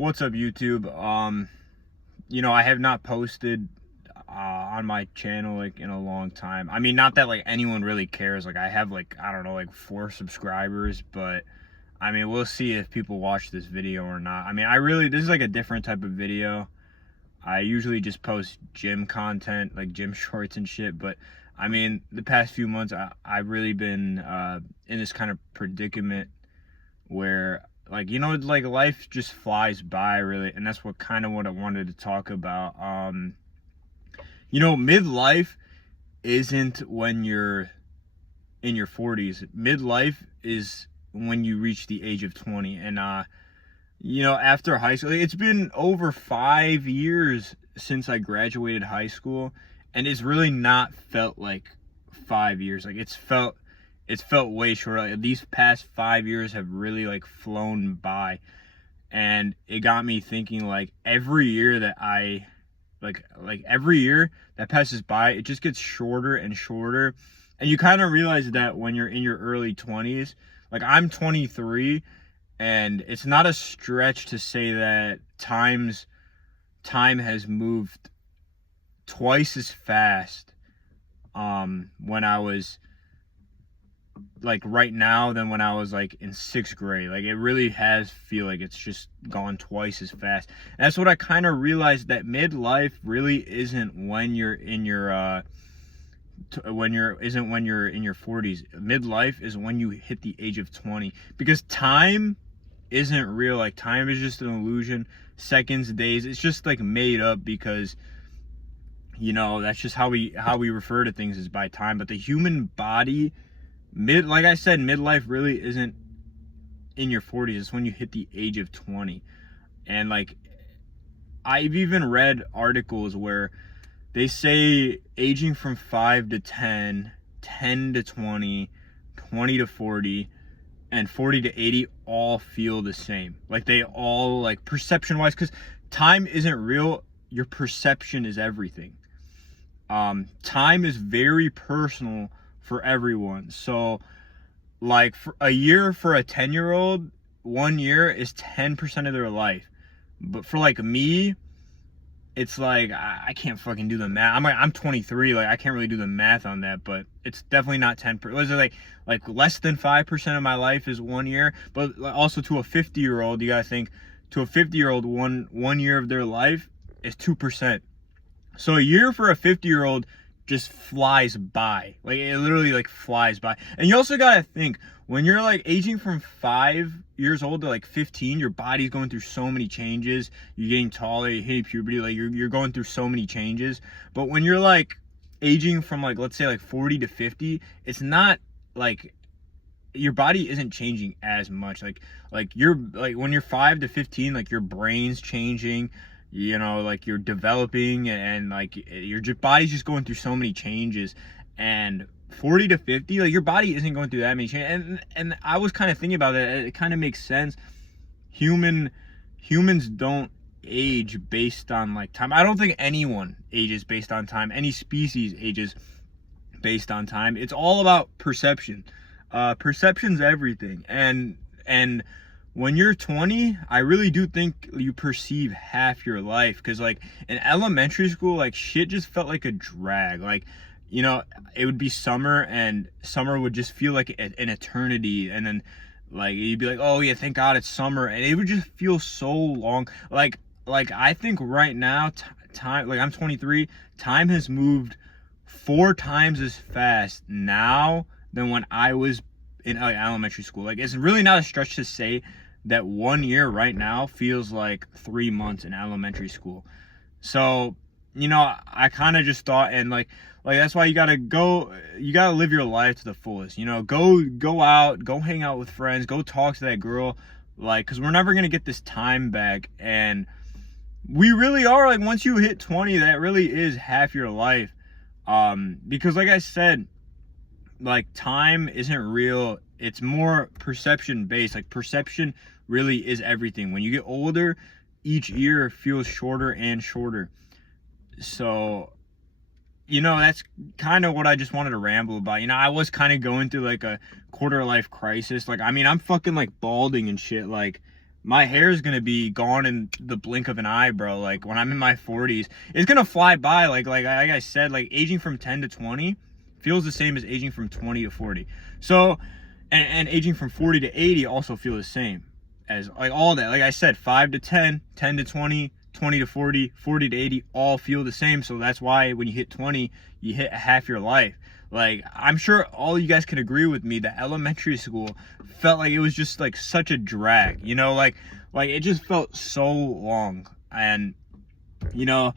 What's up, YouTube? I have not posted on my channel like in a long time. I mean, not that like anyone really cares. Like I have like, I don't know, like 4 subscribers, but I mean, we'll see if people watch this video or not. I mean, this is like a different type of video. I usually just post gym content, like gym shorts and shit, but I mean, the past few months I've really been in this kind of predicament where like life just flies by, really, and that's what I wanted to talk about. Midlife isn't when you're in your 40s. Midlife is when you reach the age of 20. And after high school, it's been over 5 years since I graduated high school, and it's really not felt like 5 years. Like it's felt way shorter. Like, these past 5 years have really like flown by, and it got me thinking, like every year that every year that passes by, it just gets shorter and shorter. And you kind of realize that when you're in your early 20s. Like I'm 23, and it's not a stretch to say that time has moved twice as fast when I was like right now than when I was like in 6th grade. Like it really has feel like it's just gone twice as fast. And that's what I kind of realized, that midlife really isn't when you're in your when you're in your 40s. Midlife is when you hit the age of 20, because time isn't real. Like time is just an illusion. Seconds, days, it's just like made up, because that's just how we refer to things, is by time. But the human body, like I said, midlife really isn't in your 40s. It's when you hit the age of 20. And like I've even read articles where they say aging from 5 to 10, 10 to 20, 20 to 40, and 40 to 80 all feel the same. Like they all, like perception wise, because time isn't real. Your perception is everything. Time is very personal for everyone. So like for a year, for a 10-year-old, 1 year is 10% of their life. But for like me, it's like I can't fucking do the math. I'm 23, like I can't really do the math on that, but it's definitely not 10%. Was it like less than 5% of my life is 1 year? But also to a 50-year-old, you gotta think, to a 50-year-old, one year of their life is 2%. So a year for a 50-year-old just flies by. Like it literally like flies by. And you also gotta think, when you're like aging from 5 years old to like 15, your body's going through so many changes. You're getting taller, you hit puberty, like you're going through so many changes. But when you're like aging from like, let's say like 40 to 50, it's not like your body isn't changing as much. Like you're like when you're 5 to 15, like your brain's changing, like you're developing, and like your body's just going through so many changes. And 40 to 50, like your body isn't going through that many changes. And I was kind of thinking about it. It kind of makes sense. Humans don't age based on like time. I don't think anyone ages based on time. Any species ages based on time. It's all about perception. Perception's everything. And when you're 20, I really do think you perceive half your life. Because like in elementary school, like shit just felt like a drag. Like it would be summer, and summer would just feel like an eternity. And then like you'd be like, oh yeah, thank God it's summer, and it would just feel so long. Like I think right now, time, like I'm 23, time has moved 4 times as fast now than when I was in elementary school. Like it's really not a stretch to say that 1 year right now feels like 3 months in elementary school. So I kind of just thought, and like that's why you gotta live your life to the fullest. Go out, go hang out with friends, go talk to that girl, like, because we're never gonna get this time back. And we really are, like, once you hit 20, that really is half your life. Because like I said, like time isn't real. It's more perception based. Like perception really is everything. When you get older, each year feels shorter and shorter. So that's kind of what I just wanted to ramble about. I was kind of going through like a quarter life crisis. Like, I mean, I'm fucking like balding and shit. Like my hair is gonna be gone in the blink of an eye, bro. Like when I'm in my 40s, it's gonna fly by. Like I said, like aging from 10 to 20 feels the same as aging from 20 to 40. So, and aging from 40 to 80 also feel the same as like all that. Like I said, 5 to 10, 10 to 20, 20 to 40, 40 to 80 all feel the same. So that's why when you hit 20, you hit half your life. Like I'm sure all you guys can agree with me that elementary school felt like it was just like such a drag, you know, like it just felt so long. And you know,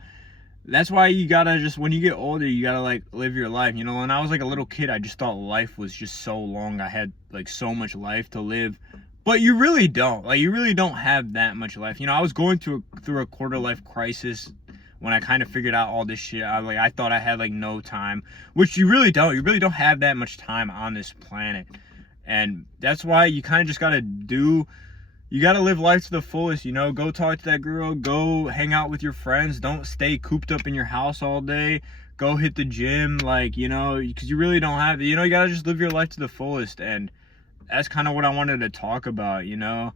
that's why you gotta just, when you get older, you gotta like live your life. You know, when I was like a little kid, I just thought life was just so long. I had like so much life to live, but you really don't. Like you really don't have that much life. You know, I was going through a quarter life crisis when I kind of figured out all this shit. I thought I had like no time, which you really don't. You really don't have that much time on this planet, and that's why you kind of just gotta do. You got to live life to the fullest, you know. Go talk to that girl, go hang out with your friends. Don't stay cooped up in your house all day. Go hit the gym, like, you know, because you really don't have, you know, you got to just live your life to the fullest. And that's kind of what I wanted to talk about, you know.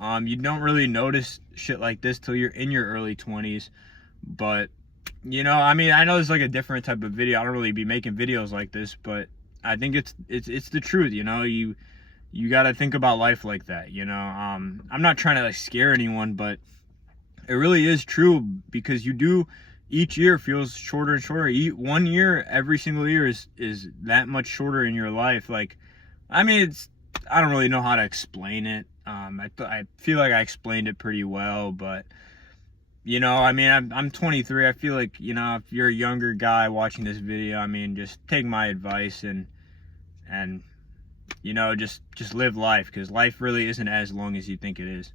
You don't really notice shit like this till you're in your early 20s. But, you know, I mean, I know it's like a different type of video. I don't really be making videos like this, but I think it's the truth, you know. You got to think about life like that, you know. I'm not trying to like scare anyone, but it really is true, because you do, each year feels shorter and shorter. 1 year, every single year is that much shorter in your life. Like, I mean, I don't really know how to explain it. I feel like I explained it pretty well, but you know, I mean, I'm 23. I feel like, you know, if you're a younger guy watching this video, I mean, just take my advice and you know, just live life, because life really isn't as long as you think it is.